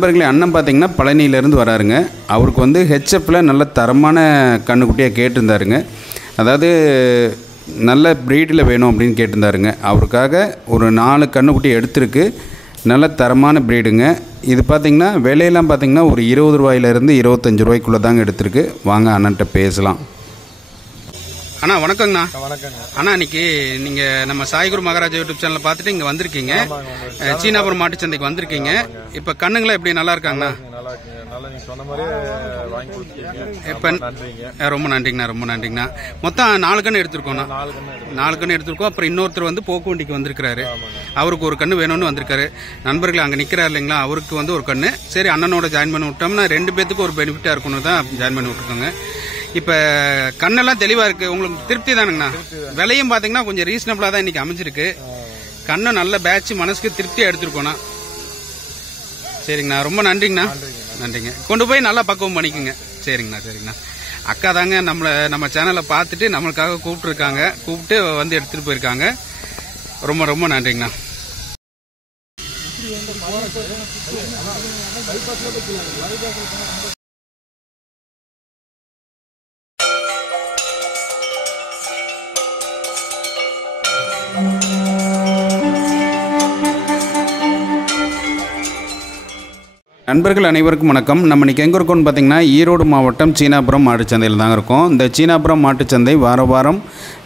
நண்பர்களே, அண்ணன் பார்த்தீங்கன்னா பழனியிலேருந்து வராருங்க. அவருக்கு வந்து ஹெச்எஃப்பில் நல்ல தரமான கன்றுக்குட்டியாக கேட்டிருந்தாருங்க. அதாவது நல்ல ப்ரீடில் வேணும் அப்படின்னு கேட்டிருந்தாருங்க. அவருக்காக ஒரு 4 கன்றுக்குட்டி எடுத்திருக்கு. நல்ல தரமான ப்ரீடுங்க. இது பார்த்திங்கன்னா விலையெல்லாம் பார்த்திங்கன்னா ஒரு 20 ரூபாயிலேருந்து 25 ரூபாய்க்குள்ளே தாங்க எடுத்திருக்கு. வாங்க அண்ணன்ட்ட பேசலாம். அண்ணா வணக்கங்கண்ணா. வணக்கங்க அண்ணா, இன்னைக்கு நீங்கள் நம்ம சாய்குரு மகாராஜா யூடியூப் சேனலை பார்த்துட்டு இங்கே வந்திருக்கீங்க. சீனாபுரம் மாட்டுச்சந்தைக்கு வந்திருக்கீங்க. இப்போ கண்ணுங்களா எப்படி நல்லா இருக்காங்கண்ணா? நல்லா இருக்குங்க. நல்லா நீங்க சொன்ன மாதிரியே வாங்கி கொடுத்துருக்கீங்க. இப்போ நன்றிங்க. ரொம்ப நன்றிங்கண்ணா, ரொம்ப நன்றிங்கண்ணா. மொத்தம் 4 கன்று எடுத்திருக்கோண்ணா. 4 கன்று எடுத்திருக்கோம். அப்புறம் இன்னொருத்தர் வந்து போக்கு வண்டிக்கு வந்திருக்கிறாரு. அவருக்கு ஒரு கன்று வேணும்னு வந்திருக்காரு. நண்பர்கள் அங்கே நிற்கிறாரு இல்லைங்களா, அவருக்கு வந்து ஒரு கன்று. சரி, அண்ணனோட ஜாயின் பண்ணி விட்டோம்னா 2 பேத்துக்கும் ஒரு பெனிஃபிட்டாக இருக்கணும் தான் ஜாயின் பண்ணி விட்டுருக்கோங்க. இப்போ கண்ணெல்லாம் தெளிவாக இருக்குது. உங்களுக்கு திருப்தி தானுங்கண்ணா? விலையும் பார்த்தீங்கன்னா கொஞ்சம் ரீசனபிளாக தான் இன்றைக்கி அமைஞ்சிருக்கு. கண்ணை நல்ல பேட்ச் மனசுக்கு திருப்தியாக எடுத்துருக்கோண்ணா. சரிங்கண்ணா, ரொம்ப நன்றிங்கண்ணா. நன்றிங்க. கொண்டு போய் நல்லா பக்குவம் பண்ணிக்கோங்க. சரிங்கண்ணா, சரிங்கண்ணா. அக்கா தாங்க நம்ம சேனலை பார்த்துட்டு நம்மளுக்காக கூப்பிட்டுருக்காங்க. கூப்பிட்டு வந்து எடுத்துகிட்டு போயிருக்காங்க. ரொம்ப ரொம்ப நன்றிங்கண்ணா. நண்பர்கள் அனைவருக்கும் வணக்கம். நம்ம இன்றைக்கி எங்கே இருக்கோம்னு பார்த்திங்கன்னா ஈரோடு மாவட்டம் சீனாபுரம் மாட்டுச்சந்தையில் தாங்க இருக்கோம். இந்த சீனாபுரம் மாட்டுச்சந்தை வாரம்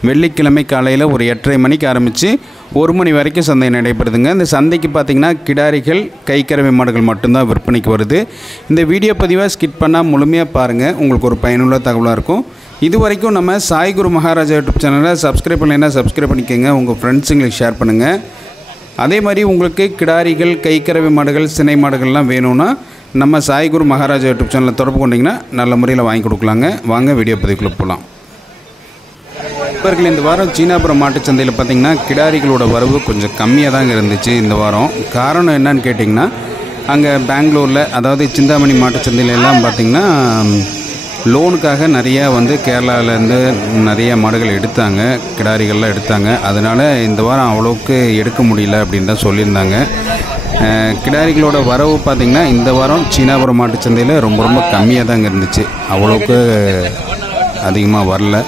வெள்ளிக்கிழமை காலையில் ஒரு 8:30 மணிக்கு ஆரம்பித்து 1 மணி வரைக்கும் சந்தை நடைபெறுதுங்க. இந்த சந்தைக்கு பார்த்திங்கன்னா கிடாரிகள், கைக்கறவை மாடுகள் மட்டும்தான் விற்பனைக்கு வருது. இந்த வீடியோ பதிவை ஸ்கிப் பண்ணால் முழுமையாக பாருங்கள். உங்களுக்கு ஒரு பயனுள்ள தகவலாக இருக்கும். இது வரைக்கும் நம்ம சாய்குரு மகாராஜா யூடியூப் சேனலை சப்ஸ்கிரைப் பண்ணலைன்னா சப்ஸ்கிரைப் பண்ணிக்கோங்க. உங்கள் ஃப்ரெண்ட்ஸுங்களுக்கு ஷேர் பண்ணுங்கள். அதே மாதிரி உங்களுக்கு கிடாரிகள், கைக்கறவை மாடுகள், சினை மாடுகள்லாம் வேணும்னா நம்ம சாய்குரு மகாராஜா யூடியூப் சேனலில் தொடர்பு கொண்டிங்கன்னா நல்ல முறையில் வாங்கி கொடுக்கலாங்க. வாங்க வீடியோ பதிவுக்குள்ளே போகலாம். இவர்கள் இந்த வாரம் சீனாபுரம் மாட்டுச்சந்தையில் பார்த்திங்கன்னா கிடாரிகளோட வரவு கொஞ்சம் கம்மியாக தாங்க இருந்துச்சு இந்த வாரம். காரணம் என்னன்னு கேட்டிங்கன்னா, அங்கே பெங்களூரில் அதாவது சிந்தாமணி மாட்டுச்சந்தையில எல்லாம் பார்த்திங்கன்னா லோனுக்காக நிறையா வந்து கேரளாவிலேருந்து நிறைய மாடுகள் எடுத்தாங்க, கிடாரிகள்லாம் எடுத்தாங்க. அதனால் இந்த வாரம் அவ்வளோக்கு எடுக்க முடியல அப்படின்னு தான் சொல்லியிருந்தாங்க. கிடாரிகளோட வரவு பார்த்திங்கன்னா இந்த வாரம் சீனாபுரம் மாட்டுச்சந்தையில் ரொம்ப கம்மியாக தாங்க இருந்துச்சு. அவ்வளோக்கு அதிகமாக வரல.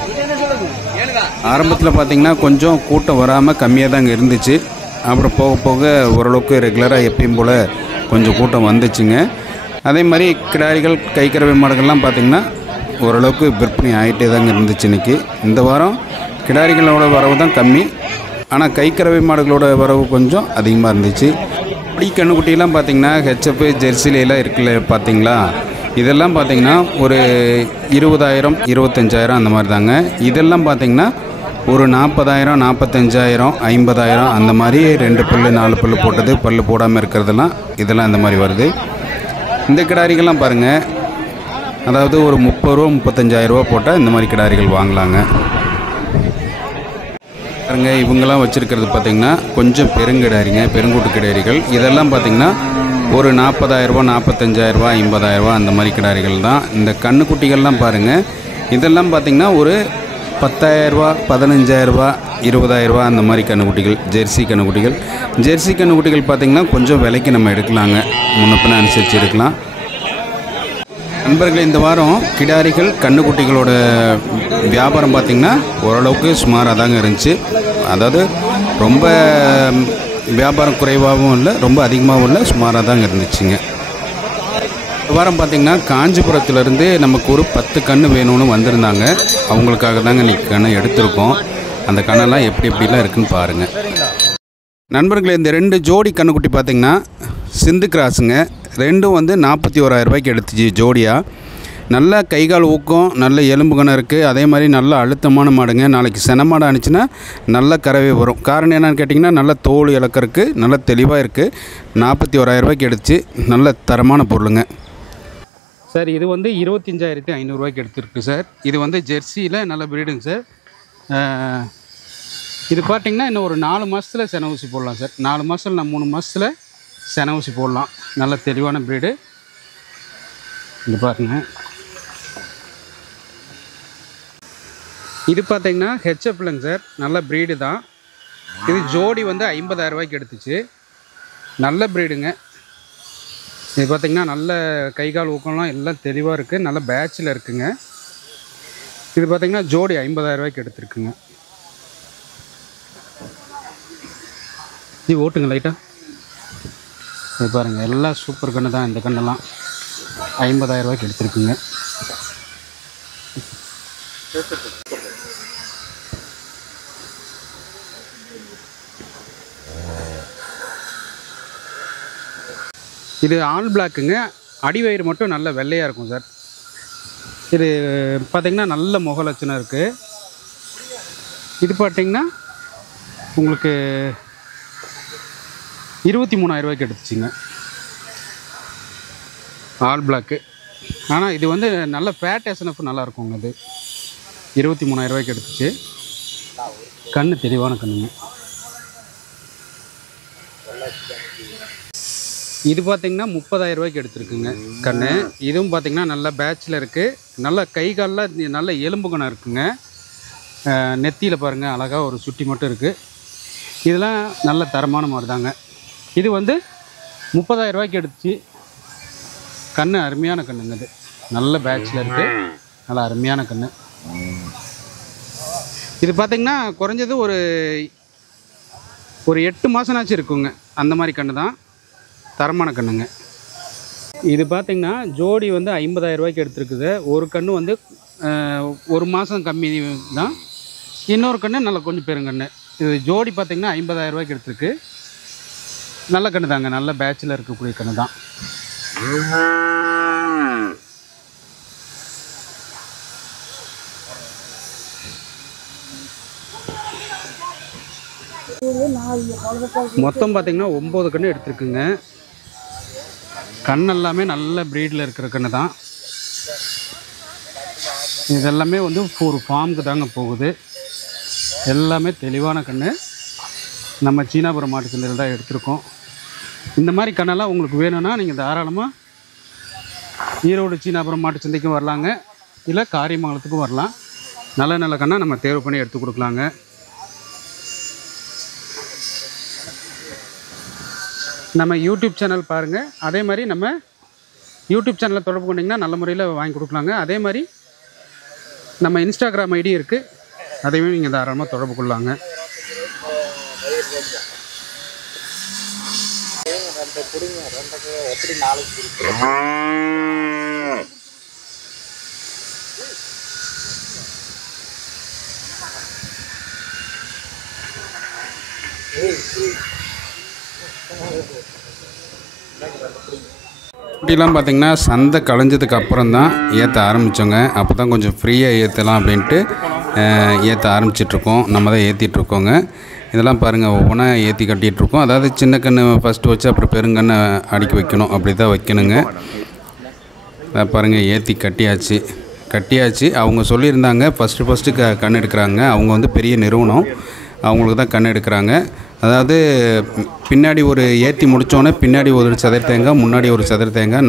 ஆரம்பத்தில் பார்த்திங்கன்னா கொஞ்சம் கூட்டம் வராமல் கம்மியாக தாங்க இருந்துச்சு. அப்புறம் போக போக ஓரளவுக்கு ரெகுலராக எப்பயும் போல் கொஞ்சம் கூட்டம் வந்துச்சுங்க. அதே மாதிரி கிடாரிகள், கைக்கறவை மாடுகள்லாம் பார்த்திங்கன்னா ஓரளவுக்கு விற்பனை ஆகிட்டே தாங்க இருந்துச்சு. இன்றைக்கி இந்த வாரம் கிடாரிகளோட வரவு தான் கம்மி, ஆனால் கைக்கறவை மாடுகளோட வரவு கொஞ்சம் அதிகமாக இருந்துச்சு. அப்படி கண்ணுக்குட்டியெல்லாம் பார்த்திங்கன்னா ஹெச்எஃப், ஜெர்சிலாம் இருக்குல்ல பார்த்திங்களா, இதெல்லாம் பார்த்திங்கன்னா ஒரு 20,000, 25,000 அந்த மாதிரி தாங்க. இதெல்லாம் பார்த்திங்கன்னா ஒரு 40,000, 45,000, 50,000 அந்த மாதிரி 2 பல்லு 4 பல்லு போட்டது, பல்லு போடாமல் இருக்கிறதெல்லாம் இதெல்லாம் இந்த மாதிரி வருது. இந்த கிடாரிகள்லாம் பாருங்கள், அதாவது ஒரு 30 ரூபா 35,000 ரூபா போட்டால் இந்த மாதிரி கிடாரிகள் வாங்கலாங்க. பாருங்க, இவங்கெல்லாம் வச்சுருக்கிறது பார்த்திங்கன்னா கொஞ்சம் பெருங்கிடாரிங்க, பெருங்கூட்டு கிடாரிகள். இதெல்லாம் பார்த்திங்கன்னா ஒரு 40,000 ரூபா, 45,000 ரூபா, 50,000 ரூபா அந்த மாதிரி கிடாரிகள் தான். இந்த கண்ணுக்குட்டிகள்லாம் பாருங்கள், இதெல்லாம் பார்த்திங்கன்னா ஒரு 10,000 ரூபா, 15,000 ரூபா, 20,000 ரூபா அந்த மாதிரி கண்ணுக்குட்டிகள், ஜெர்சி கண்ணுக்குட்டிகள். ஜெர்சி கண்ணுக்குட்டிகள் பார்த்திங்கன்னா கொஞ்சம் விலைக்கு நம்ம எடுக்கலாங்க, முன்னப்பின அனுசரித்து எடுக்கலாம். நண்பர்களே, இந்த வாரம் கிடாரிகள், கண்ணுக்குட்டிகளோட வியாபாரம் பார்த்திங்கன்னா ஓரளவுக்கு சுமாராக தாங்க இருந்துச்சு. அதாவது ரொம்ப வியாபாரம் குறைவாகவும் இல்லை, ரொம்ப அதிகமாகவும் இல்லை, சுமாராக தாங்க இருந்துச்சுங்க. இந்த வாரம் பார்த்திங்கன்னா காஞ்சிபுரத்துலேருந்து நமக்கு ஒரு 10 கன்று வேணும்னு வந்திருந்தாங்க. அவங்களுக்காக தாங்க இன்றைக்கி கண்ணை எடுத்திருக்கோம். அந்த கண்ணெல்லாம் எப்படிலாம் இருக்குன்னு பாருங்கள். நண்பர்களே, இந்த 2 ஜோடி கண்ணுக்குட்டி பார்த்திங்கன்னா சிந்து கிராஸுங்க. ரெண்டும் வந்து 41,000 ரூபாய்க்கு எடுத்துச்சு ஜோடியாக. நல்ல கைகால் ஊக்கம், நல்ல எலும்பு கணம் இருக்குது. அதே மாதிரி நல்ல அழுத்தமான மாடுங்க. நாளைக்கு சென மாடு அனுச்சுன்னா நல்ல கறவை வரும். காரணம் என்னென்னு கேட்டிங்கன்னா, நல்ல தோல் இலக்கருக்கு நல்ல தெளிவாக இருக்குது. 41,000 ரூபாய்க்கு எடுத்துச்சு. நல்ல தரமான பொருளுங்க சார். இது வந்து 25,500 ரூபாய்க்கு எடுத்துருக்கு சார். இது வந்து ஜெர்சியில் நல்ல ப்ரீடுங்க சார். இது பார்த்திங்கன்னா இன்னும் ஒரு 4 மாதத்தில் சென ஊசி போடலாம் சார். 4 மாதத்தில் 3 மாதத்தில் சென ஊசி போடலாம். நல்ல தெளிவான ப்ரீடு. இது பாருங்கள், இது பார்த்திங்கன்னா ஹெச்எஃப்லங்க சார். நல்ல ப்ரீடு தான். இது ஜோடி வந்து 50,000 ரூபாய்க்கு எடுத்துச்சு. நல்ல ப்ரீடுங்க. இது பார்த்திங்கன்னா நல்ல கை கால் ஊக்கம்லாம் எல்லாம் தெளிவாக இருக்குது. நல்ல பேட்சில் இருக்குங்க. இது பார்த்திங்கன்னா ஜோடி 50,000 ரூபாய்க்கு எடுத்துருக்குங்க. இது ஓட்டுங்க லைட்டாக. இது பாருங்கள், எல்லாம் சூப்பர் கன்று தான். இந்த கண்ணெல்லாம் 50,000 ரூபாய்க்கு எடுத்துருக்குங்க. இது ஆல் பிளாக்குங்க. அடிவயிறு மட்டும் நல்ல வெள்ளையாக இருக்கும் சார். இது பார்த்திங்கன்னா நல்ல முக லட்சணம் இருக்குது. இது பார்த்திங்கன்னா உங்களுக்கு 23,000 ரூபாய்க்கு எடுத்துச்சிங்க ஆல் பிளாக்கு. ஆனால் இது வந்து நல்ல ஃபேட் எஸ்என்எஃப் நல்லாயிருக்குங்க. அது 23,000 ரூபாய்க்கு எடுத்துச்சு. கண்ணு தெளிவான கண்ணுங்க. இது பார்த்திங்கன்னா 30,000 ரூபாய்க்கு எடுத்துருக்குங்க கண்ணு. இதுவும் பார்த்திங்கன்னா நல்ல பேட்சில் இருக்குது. நல்ல கை காலில் நல்ல எலும்பு கணம் இருக்குங்க. நெத்தியில் பாருங்கள் அழகாக ஒரு சுட்டி மட்டும் இருக்குது. இதெல்லாம் நல்ல தரமான மாதிரி தாங்க. இது வந்து 30,000 ரூபாய்க்கு எடுத்துச்சு. கண்ணு அருமையான கண்ணுங்க. இது நல்ல பேட்சில் இருக்குது. நல்ல அருமையான கண்ணு. இது பார்த்திங்கன்னா குறைஞ்சது ஒரு 8 மாதம்னாச்சும் இருக்குங்க. அந்த மாதிரி கண்ணு தான். தரமான கண்ணுங்க. இது பார்த்திங்கன்னா ஜோடி வந்து 50,000 ரூபாய்க்கு எடுத்துருக்குது. ஒரு கன்று வந்து 1 மாதம் கம்மி தான். இன்னொரு கன்று நல்ல கொஞ்சம் பெருங்கன்று. இது ஜோடி பார்த்திங்கன்னா 50,000 ரூபாய்க்கு எடுத்துருக்கு. நல்ல கன்று தாங்க. நல்ல பேட்சில் இருக்கக்கூடிய கன்று தான். மொத்தம் பார்த்திங்கன்னா 9 கன்று எடுத்துருக்குங்க. கண் எல்லாமே நல்ல ப்ரீடில் இருக்கிற கன்று தான். இதெல்லாமே வந்து ஒரு ஃபார்முக்கு தாங்க போகுது. எல்லாமே தெளிவான கன்று. நம்ம சீனாபுரம் மாட்டு சந்தையில் தான் எடுத்திருக்கோம். இந்த மாதிரி கண்ணெல்லாம் உங்களுக்கு வேணும்னா நீங்கள் தாராளமாக ஈரோடு சீனாபுரம் மாட்டு சந்தைக்கும் வரலாங்க. இல்லை காரியமங்கலத்துக்கும் வரலாம். நல்ல நல்ல கண்ணை நம்ம தேர்வு பண்ணி எடுத்து கொடுக்கலாங்க. நம்ம யூடியூப் சேனல் பாருங்கள். அதே மாதிரி நம்ம யூடியூப் சேனலில் தொடர்பு கொண்டிங்கன்னா நல்ல முறையில் வாங்கி கொடுக்கலாங்க. அதே மாதிரி நம்ம இன்ஸ்டாகிராம் ஐடி இருக்குது. அதையும் நீங்கள் தாராளமாக தொடர்பு கொள்ளலாங்க. இப்படிலாம் பார்த்திங்கன்னா சந்தை களைஞ்சதுக்கு அப்புறம் தான் ஏற்ற ஆரம்பித்தோங்க. அப்போ தான் கொஞ்சம் ஃப்ரீயாக ஏற்றலாம் அப்படின்ட்டு ஏற்ற ஆரம்பிச்சிட்ருக்கோம். நம்ம தான் ஏற்றிட்டுருக்கோங்க. இதெல்லாம் பாருங்கள், ஒவ்வொன்றா ஏற்றி கட்டிகிட்ருக்கோம். அதாவது சின்ன கன்று ஃபஸ்ட்டு வச்சு அப்புறம் பெருங்கண்ணை அடுக்கி வைக்கணும். அப்படி தான் வைக்கணுங்க. பாருங்கள், ஏற்றி கட்டியாச்சு. அவங்க சொல்லியிருந்தாங்க ஃபஸ்ட்டு கண் எடுக்கிறாங்க. அவங்க வந்து பெரிய நிறுவனம், அவங்களுக்கு தான் கண் எடுக்கிறாங்க. அதாவது பின்னாடி ஒரு ஏற்றி முடித்தோன்னே பின்னாடி ஒரு சதுர தேங்காய், முன்னாடி ஒரு சதுர தேங்காய்,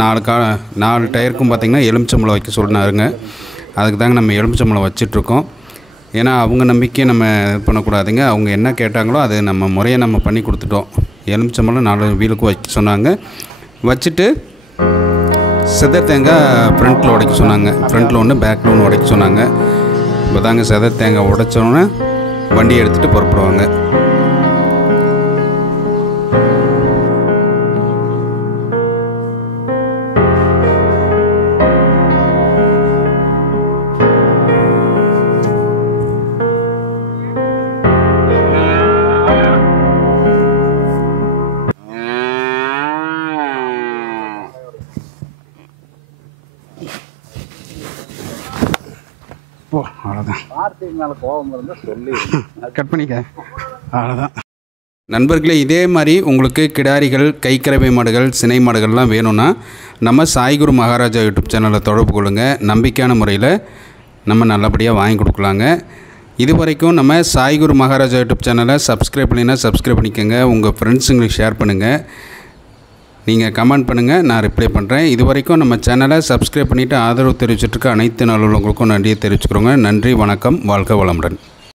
4 டயருக்கும் பார்த்திங்கன்னா எலுமிச்சம்பழம் வைக்க சொன்னாருங்க. அதுக்கு தாங்க நம்ம எலுமிச்சம்பழம் வச்சிட்ருக்கோம். ஏன்னா அவங்க நம்பிக்கையை நம்ம இது பண்ணக்கூடாதுங்க. அவங்க என்ன கேட்டாங்களோ அது நம்ம முறையை நம்ம பண்ணி கொடுத்துட்டோம். எலுமிச்சம்பழம் 4 வீலுக்கும் வைக்க சொன்னாங்க. வச்சுட்டு சதுர தேங்காய் ஃப்ரண்ட்டில் உடைக்க சொன்னாங்க. ஃப்ரண்ட்டில் ஒன்று, பேக்கில் ஒன்று உடைக்க சொன்னாங்க. இப்போ தாங்க சதுர தேங்காய் உடைச்சோன்னே வண்டியை எடுத்துகிட்டு புறப்படுவாங்க. அவ்வளோதான். கட் பண்ணிக்க. அவ்வளோதான் நண்பர்களே. இதே மாதிரி உங்களுக்கு கிடாரிகள், கைக்கறவை மாடுகள், சினை மாடுகள்லாம் வேணும்னா நம்ம சாய்குரு மகாராஜா யூடியூப் சேனலை தொடர்பு கொள்ளுங்கள். நம்பிக்கையான முறையில் நம்ம நல்லபடியாக வாங்கி கொடுக்கலாங்க. இது வரைக்கும் நம்ம சாய்குரு மகாராஜா யூடியூப் சேனலை சப்ஸ்கிரைப் பண்ணினா சப்ஸ்கிரைப் பண்ணிக்கோங்க. உங்கள் ஃப்ரெண்ட்ஸுங்களுக்கு ஷேர் பண்ணுங்கள். நீங்கள் கமெண்ட் பண்ணுங்கள், நான் ரிப்ளை பண்ணுறேன். இது வரைக்கும் நம்ம சேனலை சப்ஸ்கிரைப் பண்ணிவிட்டு ஆதரவு தெரிவிச்சிட்ருக்க அனைத்து நல்லவங்களுக்கும் நன்றியை தெரிவிச்சுக்கிறோங்க. நன்றி, வணக்கம், வாழ்க வளமுடன்.